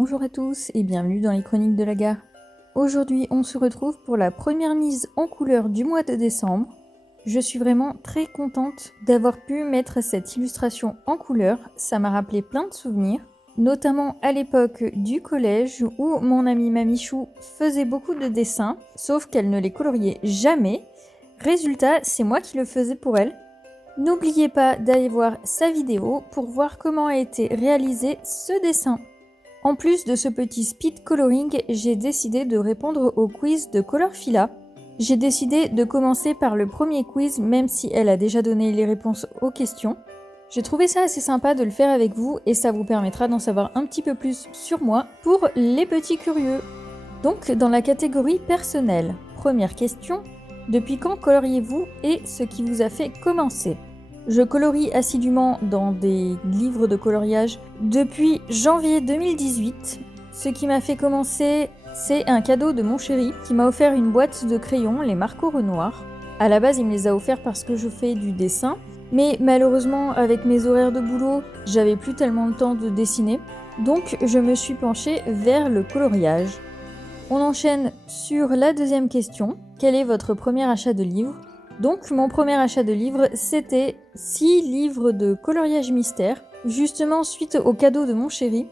Bonjour à tous et bienvenue dans les Chroniques de la Gare. Aujourd'hui, on se retrouve pour la première mise en couleur du mois de décembre. Je suis vraiment très contente d'avoir pu mettre cette illustration en couleur, ça m'a rappelé plein de souvenirs, notamment à l'époque du collège où mon amie Mamichou faisait beaucoup de dessins, sauf qu'elle ne les coloriait jamais. Résultat, c'est moi qui le faisais pour elle. N'oubliez pas d'aller voir sa vidéo pour voir comment a été réalisé ce dessin. En plus de ce petit speed coloring, j'ai décidé de répondre au quiz de Colorfila. J'ai décidé de commencer par le premier quiz, même si elle a déjà donné les réponses aux questions. J'ai trouvé ça assez sympa de le faire avec vous et ça vous permettra d'en savoir un petit peu plus sur moi pour les petits curieux. Donc, dans la catégorie personnelle, première question, depuis quand coloriez-vous et ce qui vous a fait commencer ? Je colorie assidûment dans des livres de coloriage depuis janvier 2018. Ce qui m'a fait commencer, c'est un cadeau de mon chéri qui m'a offert une boîte de crayons, les Marco Renoir. À la base, il me les a offerts parce que je fais du dessin, mais malheureusement, avec mes horaires de boulot, j'avais plus tellement le temps de dessiner, donc je me suis penchée vers le coloriage. On enchaîne sur la deuxième question. Quel est votre premier achat de livre ? Donc mon premier achat de livre, c'était 6 livres de coloriage mystère, justement suite au cadeau de mon chéri.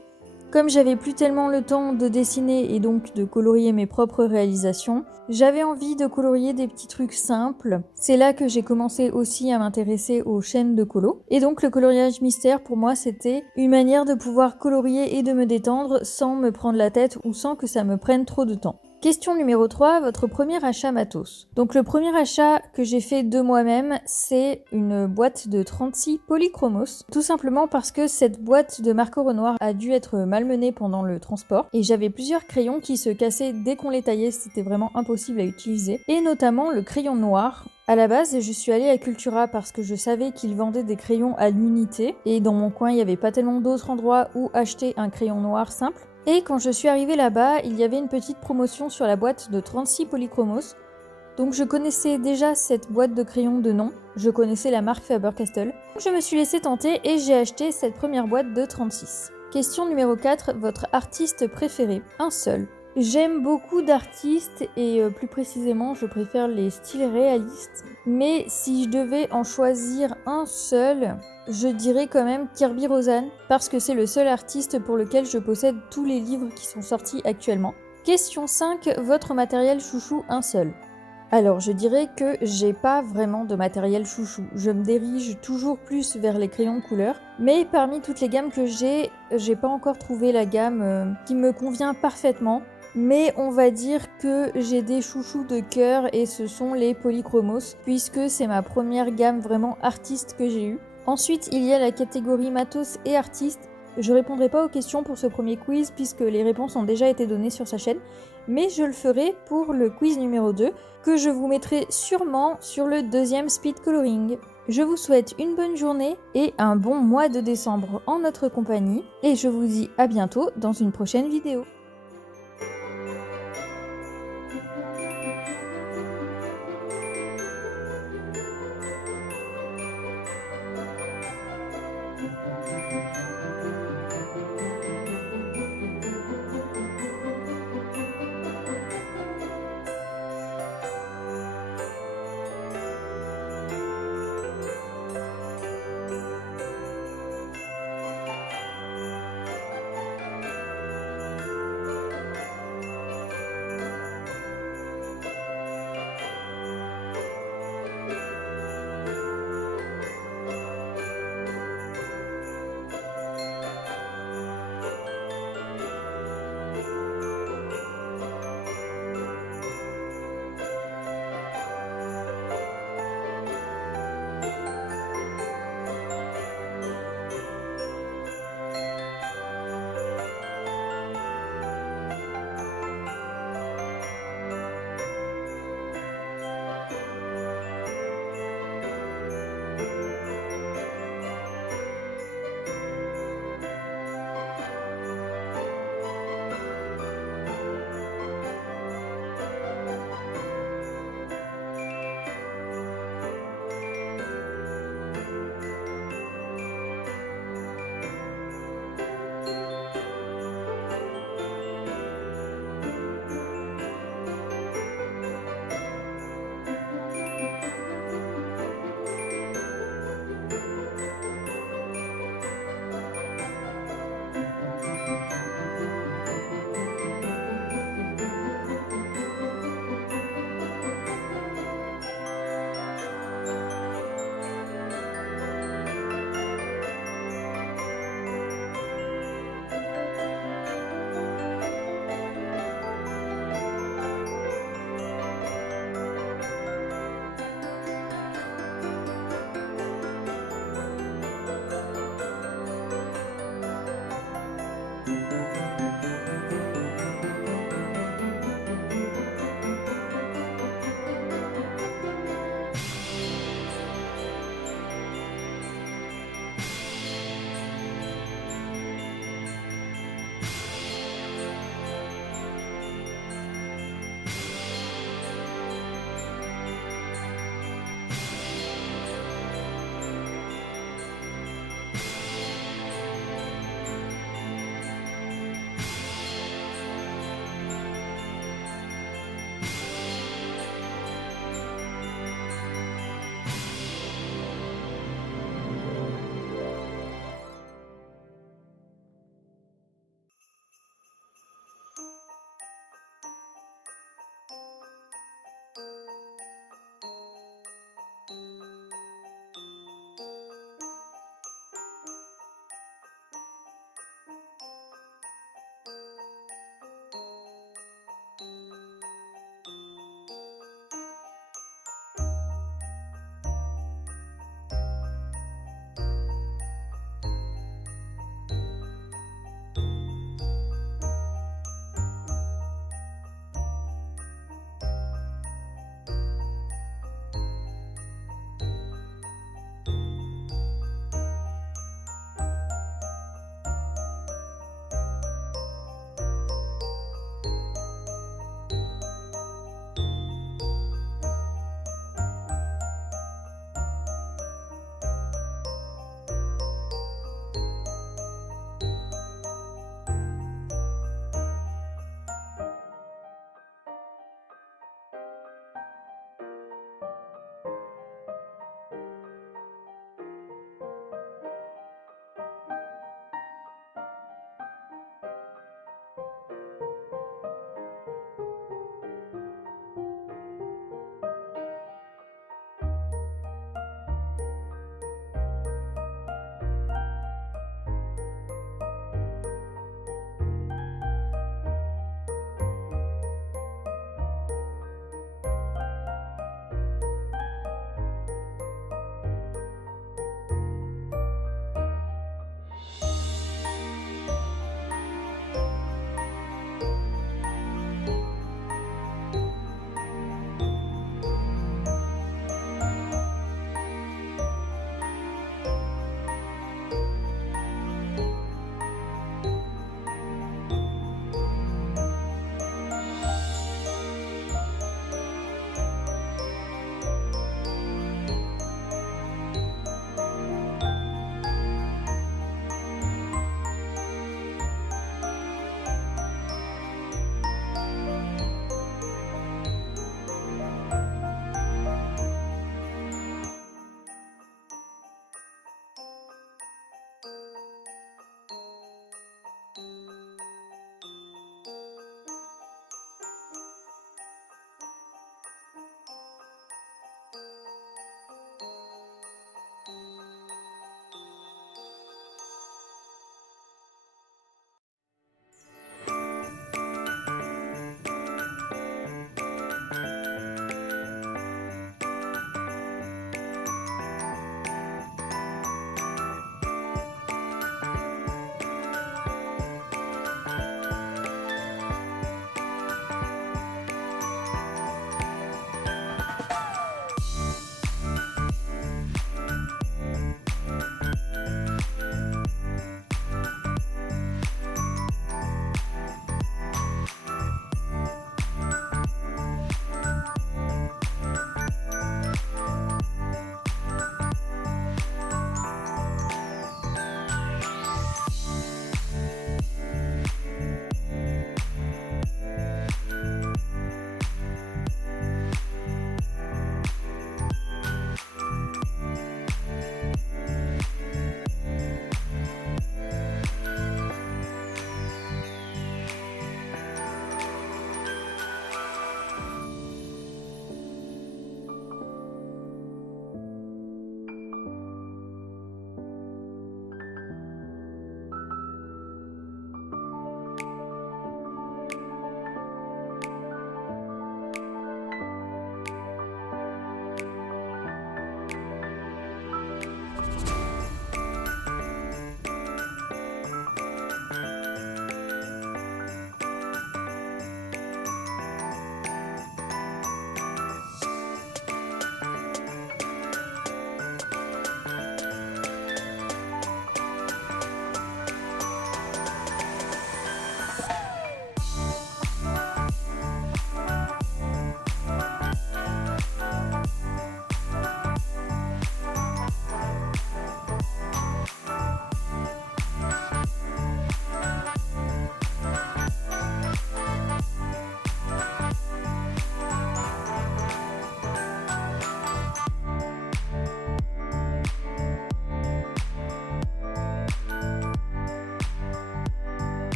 Comme j'avais plus tellement le temps de dessiner et donc de colorier mes propres réalisations, j'avais envie de colorier des petits trucs simples. C'est là que j'ai commencé aussi à m'intéresser aux chaînes de colo. Et donc le coloriage mystère, pour moi, c'était une manière de pouvoir colorier et de me détendre sans me prendre la tête ou sans que ça me prenne trop de temps. Question numéro 3, votre premier achat matos. Donc le premier achat que j'ai fait de moi-même, c'est une boîte de 36 polychromos. Tout simplement parce que cette boîte de Marco Renoir a dû être malmenée pendant le transport. Et j'avais plusieurs crayons qui se cassaient dès qu'on les taillait, c'était vraiment impossible à utiliser. Et notamment le crayon noir. À la base, je suis allée à Cultura parce que je savais qu'ils vendaient des crayons à l'unité. Et dans mon coin, il n'y avait pas tellement d'autres endroits où acheter un crayon noir simple. Et quand je suis arrivée là-bas, il y avait une petite promotion sur la boîte de 36 polychromos. Donc je connaissais déjà cette boîte de crayons de nom, je connaissais la marque Faber-Castell. Donc je me suis laissée tenter et j'ai acheté cette première boîte de 36. Question numéro 4, votre artiste préféré ? Un seul. J'aime beaucoup d'artistes et plus précisément je préfère les styles réalistes. Mais si je devais en choisir un seul, je dirais quand même Kirby Rosanne parce que c'est le seul artiste pour lequel je possède tous les livres qui sont sortis actuellement. Question 5, votre matériel chouchou, un seul. Alors je dirais que j'ai pas vraiment de matériel chouchou, je me dirige toujours plus vers les crayons de couleur, mais parmi toutes les gammes que j'ai pas encore trouvé la gamme qui me convient parfaitement. Mais on va dire que j'ai des chouchous de cœur et ce sont les polychromos, puisque c'est ma première gamme vraiment artiste que j'ai eue. Ensuite, il y a la catégorie matos et artistes. Je répondrai pas aux questions pour ce premier quiz puisque les réponses ont déjà été données sur sa chaîne, mais je le ferai pour le quiz numéro 2, que je vous mettrai sûrement sur le deuxième speed coloring. Je vous souhaite une bonne journée et un bon mois de décembre en notre compagnie, et je vous dis à bientôt dans une prochaine vidéo.